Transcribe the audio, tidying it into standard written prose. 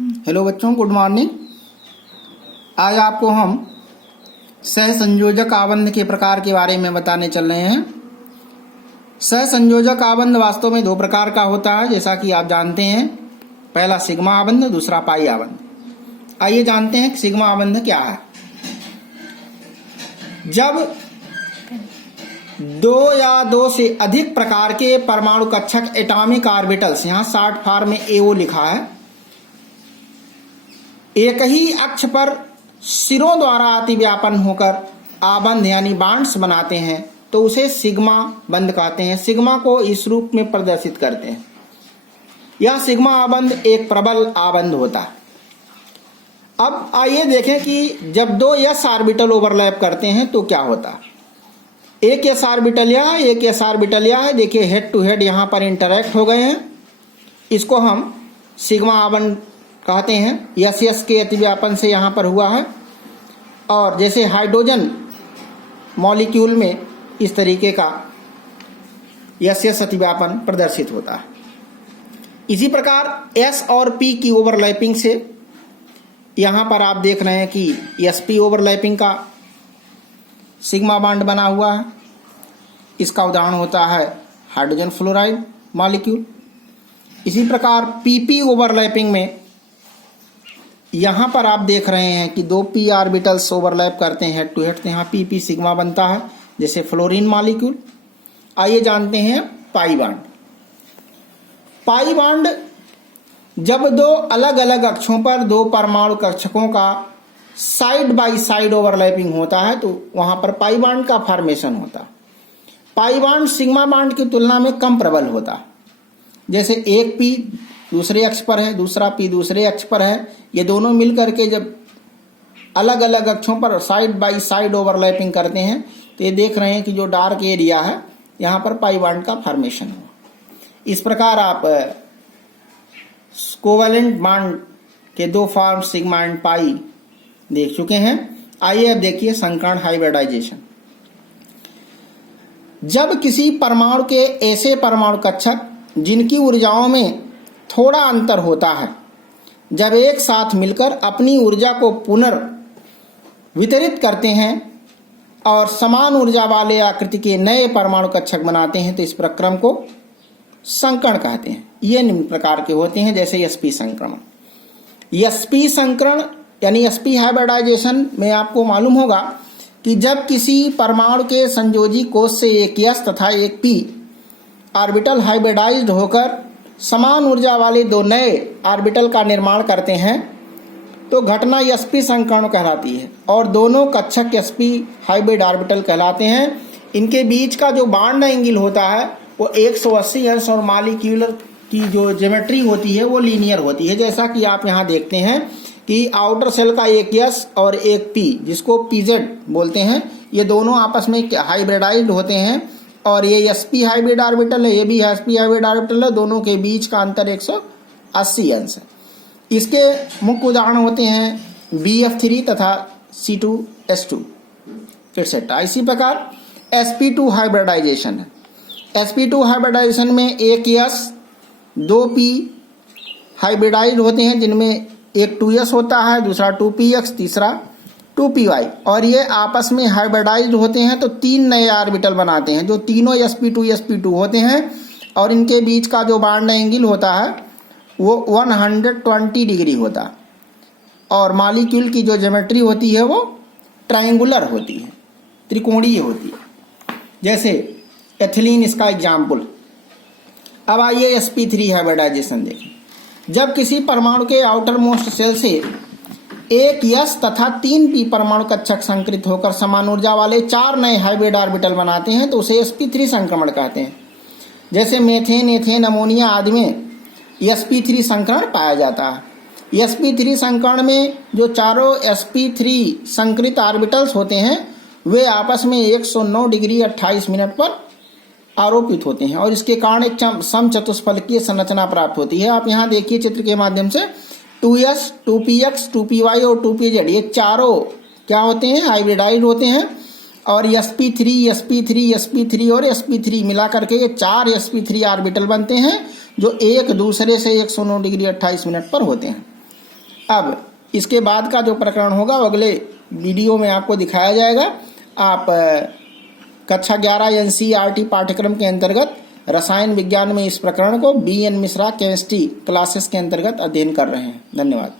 Hello बच्चों, good morning. आज आपको हम सहसंयोजक आबंध के प्रकार के बारे में बताने चल रहे हैं। सहसंयोजक आबंध वास्तव में दो प्रकार का होता है, जैसा कि आप जानते हैं। पहला सिग्मा आबंध, दूसरा पाई आबंध। आइए जानते हैं कि सिग्मा आबंध क्या है। जब दो या दो से अधिक प्रकार के परमाणु कक्षक एटॉमिक ऑर्बिटल्स, यहाँ शॉर्ट फॉर्म में एओ लिखा है, एक ही अक्ष पर सिरों द्वारा अतिव्यापन होकर आबंध यानी बॉन्ड्स बनाते हैं तो उसे सिग्मा बंध कहते हैं। सिग्मा को इस रूप में प्रदर्शित करते हैं। यह सिग्मा आबंध एक प्रबल आबंध होता है। अब आइए देखें कि जब दो एस ऑर्बिटल ओवरलैप करते हैं तो क्या होता है। एक एस ऑर्बिटल यह है, एक एस ऑर्बिटल यह है। देखिए हेड टू हेड यहाँ पर इंटरैक्ट हो गए हैं। इसको हम सिग्मा आबंध कहते हैं। यस यस के अतिव्यापन से यहाँ पर हुआ है। और जैसे हाइड्रोजन मॉलिक्यूल में इस तरीके का यस यस अतिव्यापन प्रदर्शित होता है। इसी प्रकार एस और पी की ओवरलैपिंग से यहाँ पर आप देख रहे हैं कि एस पी ओवरलैपिंग का सिग्मा बॉन्ड बना हुआ है। इसका उदाहरण होता है हाइड्रोजन फ्लोराइड मॉलिक्यूल। इसी प्रकार पीपी ओवरलैपिंग में यहाँ पर आप देख रहे हैं कि दो पी ऑर्बिटल्स ओवरलैप करते हैं हेड टू हेड, तो यहाँ पीपी सिग्मा बनता है, जैसे फ्लोरीन मॉलिक्यूल। आइए जानते हैं पाई बॉन्ड। पाई बॉन्ड जब दो अलग अलग अक्षों पर दो परमाणु कक्षकों का साइड बाय साइड ओवरलैपिंग होता है तो वहां पर पाई बॉन्ड का फॉर्मेशन होता है। पाई बॉन्ड सिग्मा बॉन्ड की तुलना में कम प्रबल होता है। जैसे एक पी दूसरे अक्ष पर है, दूसरा पी दूसरे अक्ष पर है, ये दोनों मिलकर के जब अलग अलग अक्षों पर साइड बाय साइड ओवरलैपिंग करते हैं तो ये देख रहे हैं कि जो डार्क एरिया है यहाँ पर पाई बॉन्ड का फॉर्मेशन हुआ। इस प्रकार आप कोवैलेंट बॉन्ड के दो फॉर्म सिग्मा एंड पाई देख चुके हैं। आइए अब देखिए संकर्ण हाइब्रिडाइजेशन। जब किसी परमाणु के ऐसे परमाणु कक्षक जिनकी ऊर्जाओं में थोड़ा अंतर होता है, जब एक साथ मिलकर अपनी ऊर्जा को पुनर्वितरित करते हैं और समान ऊर्जा वाले आकृति के नए परमाणु कक्षक बनाते हैं तो इस प्रक्रम को संकरण कहते हैं। ये निम्न प्रकार के होते हैं, जैसे एसपी संकरण। एसपी संकरण यानी एसपी हाइब्रिडाइजेशन में आपको मालूम होगा कि जब किसी परमाणु के संयोजी कोश से एक एस तथा एक पी ऑर्बिटल हाइब्रिडाइज्ड होकर समान ऊर्जा वाले दो नए ऑर्बिटल का निर्माण करते हैं तो घटना एसपी संकरण कहलाती है और दोनों कक्षक एसपी हाइब्रिड ऑर्बिटल कहलाते हैं। इनके बीच का जो बॉन्ड एंगल होता है वो 180 अंश और मॉलिक्यूलर की जो ज्योमेट्री होती है वो लीनियर होती है। जैसा कि आप यहाँ देखते हैं कि आउटर सेल का एक एस और एक पी, जिसको पीजेड बोलते हैं, ये दोनों आपस में हाइब्रिडाइज्ड होते हैं और ये एसपी हाइब्रिड ऑर्बिटल है, ये भी एसपी हाइब्रिड ऑर्बिटल है। दोनों के बीच का अंतर 180 अंश है। इसके मुख्य उदाहरण होते हैं BF3 तथा C2H2 एक्सेट्रा। इसी प्रकार sp2 हाइब्रिडाइजेशन है। sp2 हाइब्रिडाइजेशन में एक एस दो पी हाइब्रिडाइज होते हैं, जिनमें एक 2s होता है, दूसरा 2px, तीसरा 2py, और ये आपस में हाइब्रिडाइज्ड होते हैं तो तीन नए ऑर्बिटल बनाते हैं जो तीनों sp2 होते हैं और इनके बीच का जो बॉन्ड एंगल होता है वो 120 डिग्री होता है और मॉलिक्यूल की जो ज्योमेट्री होती है वो ट्रायंगुलर होती है, त्रिकोणीय होती है, जैसे एथिलीन इसका एग्जाम्पल। अब आइए sp3 हाइब्रिडाइजेशन देखें। जब किसी परमाणु के आउटर मोस्ट सेल से एक यस तथा 3 पी परमाणु कक्षक संकृत होकर समान ऊर्जा वाले 4 नए हाइब्रिड ऑर्बिटल बनाते हैं तो उसे sp3 संक्रमण कहते हैं। जैसे मेथेन, एथेन, अमोनिया आदि में sp3 संकरण पाया जाता है। sp3 संकरण में जो चारों sp3 संकृत ऑर्बिटल्स होते हैं वे आपस में 109 डिग्री 28 मिनट पर आरोपित होते हैं और इसके कारण एक समचतुष्फलकीय संरचना प्राप्त होती है। आप यहाँ देखिए चित्र के माध्यम से 2s, 2px, 2py और 2pz ये चारों क्या होते हैं, हाइब्रिडाइज्ड होते हैं और sp3, sp3, sp3 और sp3 मिला करके ये 4 sp3 ऑर्बिटल बनते हैं जो एक दूसरे से 109 डिग्री 28 मिनट पर होते हैं। अब इसके बाद का जो प्रकरण होगा वो अगले वीडियो में आपको दिखाया जाएगा। आप कक्षा 11 एनसीईआरटी पाठ्यक्रम के अंतर्गत रसायन विज्ञान में इस प्रकरण को BN मिश्रा केमिस्ट्री क्लासेस के अंतर्गत अध्ययन कर रहे हैं। धन्यवाद।